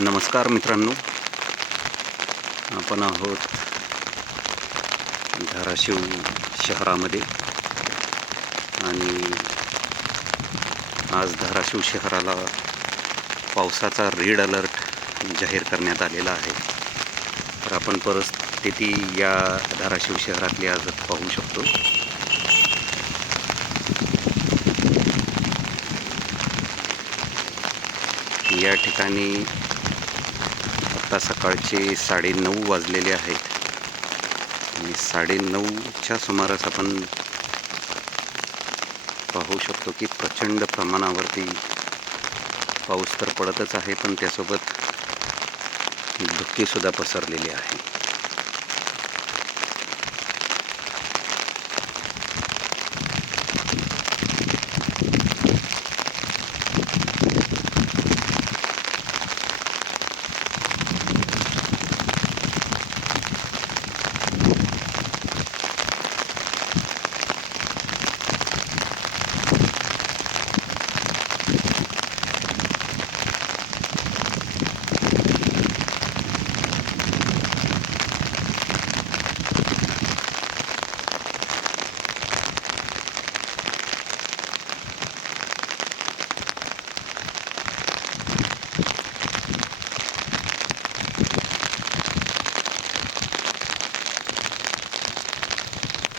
नमस्कार मित्रांनो. आपण आहोत धाराशिव शहरामध्ये. आणि आज धाराशिव शहराला पावसाचा रेड अलर्ट जाहीर करण्यात आलेला आहे. तर आपण परिस्थिती या धाराशिव शहरातली आज पाहू शकतो. या ठिकाणी आत्ता सकाळचे साडेनऊ वाजलेले आहेत. आणि साडेनऊच्या सुमारास आपण पाहू शकतो की प्रचंड प्रमाणावरती पाऊस तर पडतच आहे पण त्यासोबत धुकेसुद्धा पसरलेले आहे.